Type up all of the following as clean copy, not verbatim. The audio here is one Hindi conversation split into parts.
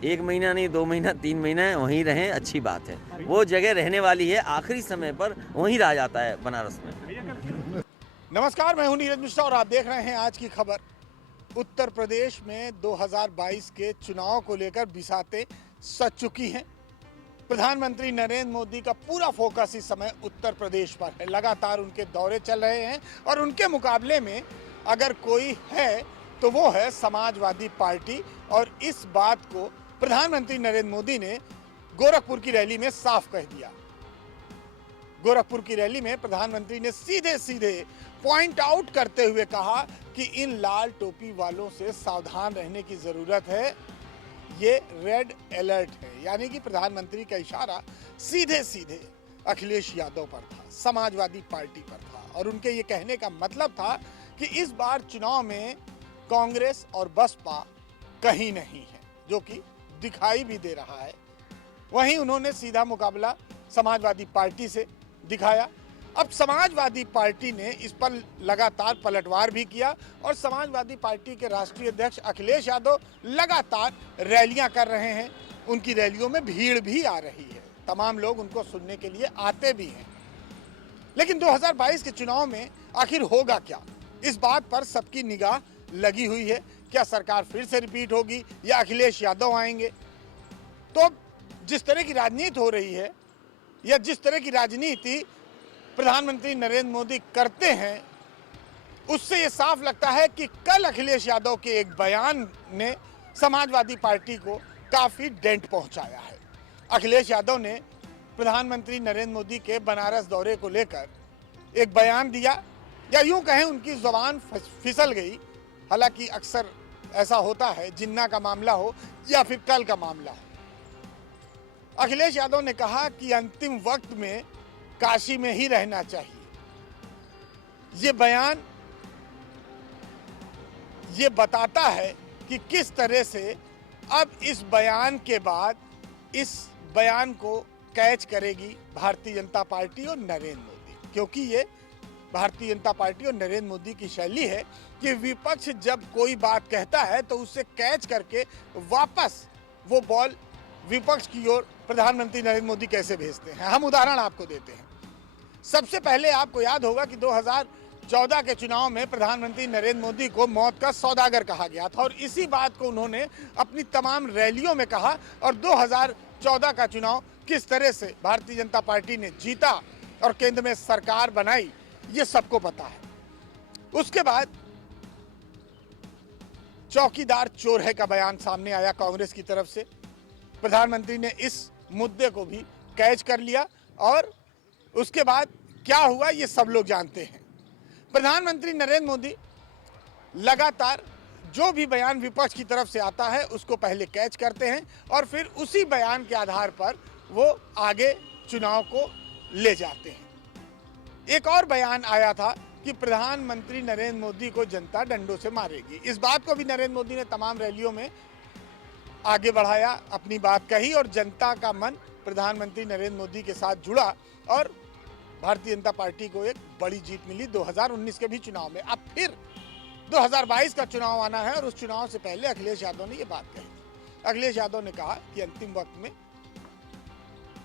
1 महीना नहीं, 2 महीना, 3 महीना वहीं रहें, अच्छी बात है। वो जगह रहने वाली है, आखिरी समय पर वहीं रहा जाता है बनारस में। नमस्कार, मैं हूं नीरज मिश्रा और आप देख रहे हैं आज की खबर। उत्तर प्रदेश में 2022 के चुनाव को लेकर बिसातें सज चुकी हैं। प्रधानमंत्री नरेंद्र मोदी का पूरा फोकस इस समय उत्तर प्रदेश पर है। लगातार उनके दौरे चल रहे हैं और उनके मुकाबले में अगर कोई है तो वो है समाजवादी पार्टी। और इस बात को प्रधानमंत्री नरेंद्र मोदी ने गोरखपुर की रैली में साफ कह दिया। गोरखपुर की रैली में प्रधानमंत्री ने सीधे सीधे पॉइंट आउट करते हुए कहा कि इन लाल टोपी वालों से सावधान रहने की जरूरत है, ये रेड अलर्ट है। यानी कि प्रधानमंत्री का इशारा सीधे सीधे अखिलेश यादव पर था, समाजवादी पार्टी पर था। और उनके ये कहने का मतलब था कि इस बार चुनाव में कांग्रेस और बसपा कहीं नहीं है, जो कि दिखाई भी दे रहा है। वहीं उन्होंने सीधा मुकाबला समाजवादी पार्टी से दिखाया। अब समाजवादी पार्टी ने इस पर लगातार पलटवार भी किया और समाजवादी पार्टी के राष्ट्रीय अध्यक्ष अखिलेश यादव लगातार रैलियां कर रहे हैं। उनकी रैलियों में भीड़ भी आ रही है, तमाम लोग उनको सुनने के लिए आते भी हैं। लेकिन 2022 के चुनाव में आखिर होगा क्या, इस बात पर सबकी निगाह लगी हुई है। क्या सरकार फिर से रिपीट होगी या अखिलेश यादव आएंगे? तो जिस तरह की राजनीति हो रही है या जिस तरह की राजनीति प्रधानमंत्री नरेंद्र मोदी करते हैं, उससे ये साफ लगता है कि कल अखिलेश यादव के एक बयान ने समाजवादी पार्टी को काफी डेंट पहुंचाया है। अखिलेश यादव ने प्रधानमंत्री नरेंद्र मोदी के बनारस दौरे को लेकर एक बयान दिया, या यूं कहें उनकी जुबान फिसल गई। हालांकि अक्सर ऐसा होता है, जिन्ना का मामला हो या फिर कल का मामला हो। अखिलेश यादव ने कहा कि अंतिम वक्त में काशी में ही रहना चाहिए। ये बयान ये बताता है कि किस तरह से अब इस बयान के बाद इस बयान को कैच करेगी भारतीय जनता पार्टी और नरेंद्र मोदी। क्योंकि ये भारतीय जनता पार्टी और नरेंद्र मोदी की शैली है कि विपक्ष जब कोई बात कहता है तो उससे कैच करके वापस वो बॉल विपक्ष की ओर प्रधानमंत्री नरेंद्र मोदी कैसे भेजते हैं। हम उदाहरण आपको देते हैं। सबसे पहले आपको याद होगा कि 2014 के चुनाव में प्रधानमंत्री नरेंद्र मोदी को मौत का सौदागर कहा गया था और इसी बात को उन्होंने अपनी तमाम रैलियों में कहा। और 2014 का चुनाव किस तरह से भारतीय जनता पार्टी ने जीता और केंद्र में सरकार बनाई, ये सबको पता है। उसके बाद चौकीदार चोर है का बयान सामने आया कांग्रेस की तरफ से। प्रधानमंत्री ने इस मुद्दे को भी कैच कर लिया और उसके बाद क्या हुआ ये सब लोग जानते हैं। प्रधानमंत्री नरेंद्र मोदी लगातार जो भी बयान विपक्ष की तरफ से आता है उसको पहले कैच करते हैं और फिर उसी बयान के आधार पर वो आगे चुनाव को ले जाते हैं। एक और बयान आया था कि प्रधानमंत्री नरेंद्र मोदी को जनता डंडों से मारेगी। इस बात को भी नरेंद्र मोदी ने तमाम रैलियों में आगे बढ़ाया, अपनी बात कही और जनता का मन प्रधानमंत्री नरेंद्र मोदी के साथ जुड़ा और भारतीय जनता पार्टी को एक बड़ी जीत मिली 2019 के भी चुनाव में। अब फिर 2022 का चुनाव आना है और उस चुनाव से पहले अखिलेश यादव ने ये बात कही। अखिलेश यादव ने कहा कि अंतिम वक्त में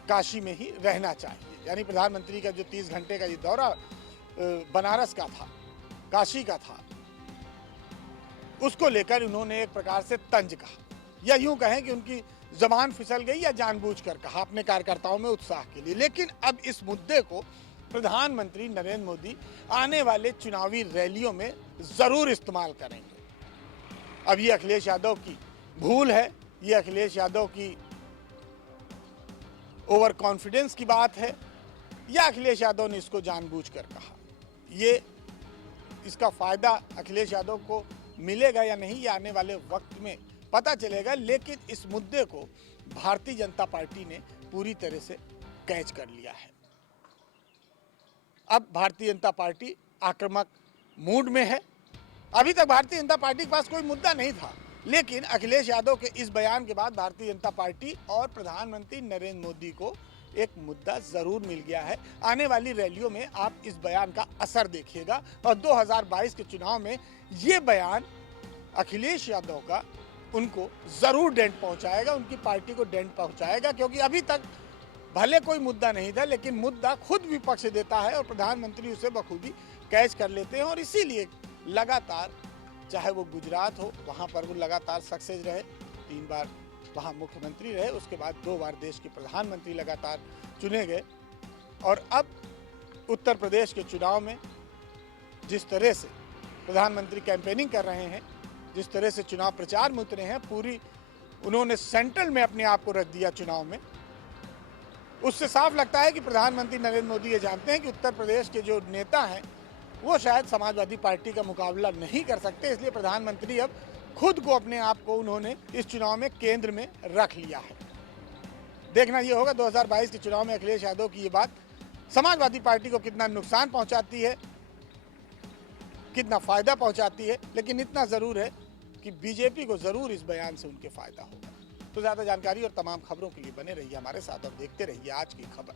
काशी में ही रहना चाहिए। यानी प्रधानमंत्री का जो 30 घंटे का ये दौरा बनारस का था, काशी का था, उसको लेकर उन्होंने एक प्रकार से तंज कहा, या यूं कहें कि उनकी जबान फिसल गई या जानबूझकर कहा अपने कार्यकर्ताओं में उत्साह के लिए। लेकिन अब इस मुद्दे को प्रधानमंत्री नरेंद्र मोदी आने वाले चुनावी रैलियों में जरूर इस्तेमाल करेंगे। अब ये अखिलेश यादव की भूल है, ये अखिलेश यादव की ओवर कॉन्फिडेंस की बात है, या अखिलेश यादव ने इसको जानबूझकर कहा। ये इसका फायदा अखिलेश यादव को मिलेगा या नहीं, ये आने वाले वक्त में पता चलेगा। लेकिन इस मुद्दे को भारतीय जनता पार्टी ने पूरी तरह से कैच कर लिया है। अब भारतीय जनता पार्टी आक्रामक मूड में है। अभी तक भारतीय जनता पार्टी के पास कोई मुद्दा नहीं था, लेकिन अखिलेश यादव के इस बयान के बाद भारतीय जनता पार्टी और प्रधानमंत्री नरेंद्र मोदी को एक मुद्दा जरूर मिल गया है। आने वाली रैलियों में आप इस बयान का असर देखिएगा और 2022 के चुनाव में ये बयान अखिलेश यादव का उनको ज़रूर डेंट पहुंचाएगा, उनकी पार्टी को डेंट पहुंचाएगा, क्योंकि अभी तक भले कोई मुद्दा नहीं था लेकिन मुद्दा खुद विपक्ष देता है और प्रधानमंत्री उसे बखूबी कैच कर लेते हैं। और इसीलिए लगातार, चाहे वो गुजरात हो, वहाँ पर वो लगातार सक्सेस रहे, 3 बार वहाँ मुख्यमंत्री रहे, उसके बाद 2 बार देश के प्रधानमंत्री लगातार चुने गए। और अब उत्तर प्रदेश के चुनाव में जिस तरह से प्रधानमंत्री कैंपेनिंग कर रहे हैं, जिस तरह से चुनाव प्रचार में उतरे हैं, पूरी उन्होंने सेंट्रल में अपने आप को रख दिया चुनाव में, उससे साफ लगता है कि प्रधानमंत्री नरेंद्र मोदी ये जानते हैं कि उत्तर प्रदेश के जो नेता हैं वो शायद समाजवादी पार्टी का मुकाबला नहीं कर सकते। इसलिए प्रधानमंत्री अब खुद को, अपने आप को उन्होंने इस चुनाव में केंद्र में रख लिया है। देखना ये होगा 2022 के चुनाव में अखिलेश यादव की ये बात समाजवादी पार्टी को कितना नुकसान पहुंचाती है, कितना फायदा पहुंचाती है। लेकिन इतना जरूर है कि बीजेपी को जरूर इस बयान से उनके फायदा होगा। तो ज़्यादा जानकारी और तमाम खबरों के लिए बने रहिए हमारे साथ और देखते रहिए आज की खबर।